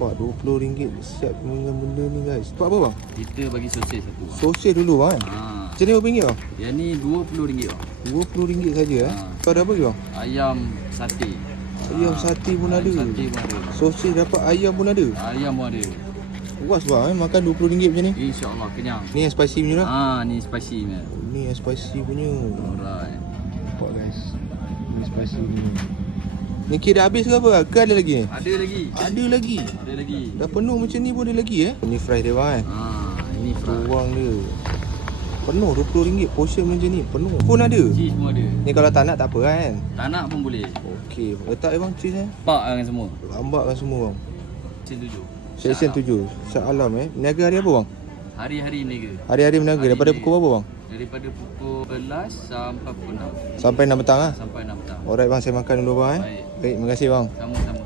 Nampak RM20 siap dengan benda ni guys. Sebab apa bang? Kita bagi sosis satu. Sosis dulu bang. Macam ni berapa ringgit bang? Yang ni RM20 bang. RM20 saja Kau ada apa lagi bang? Ayam sate. Ayam sate pun ada. Sate pun ada. Sosis dapat, ayam pun ada. Ayam pun ada. Puas bang makan RM20 macam ni. InsyaAllah kenyang. Ni yang spicy punya lah. Ni spicy punya. Ni yang spicy punya. Alright. Nampak guys. Ni spicy punya. Ni kira dah habis ke apa? Ke ada lagi? Ada lagi. Ada lagi. Ada lagi. Dah penuh macam ni pun ada lagi Ni fries dia bang Ini fry. Tuang dia. Penuh RM20 portion macam ni. Penuh. Pun ada. Cheese pun ada. Ni kalau tak nak tak apa kan? Tak nak pun boleh. Okey. Letak bang cheese Pak kan semua. Lambakkan semua bang. Section 7. Section 7. Shah Alam Niaga hari apa bang? Hari-hari niaga. Hari-hari berniaga. Hari Daripada ni. pukul berapa bang? Daripada pukul 11 sampai pukul 6. Sampai 6 petang lah. Sampai 6 petang. Alright bang, saya makan dulu bang Baik. Baik, terima kasih bang. Sama-sama.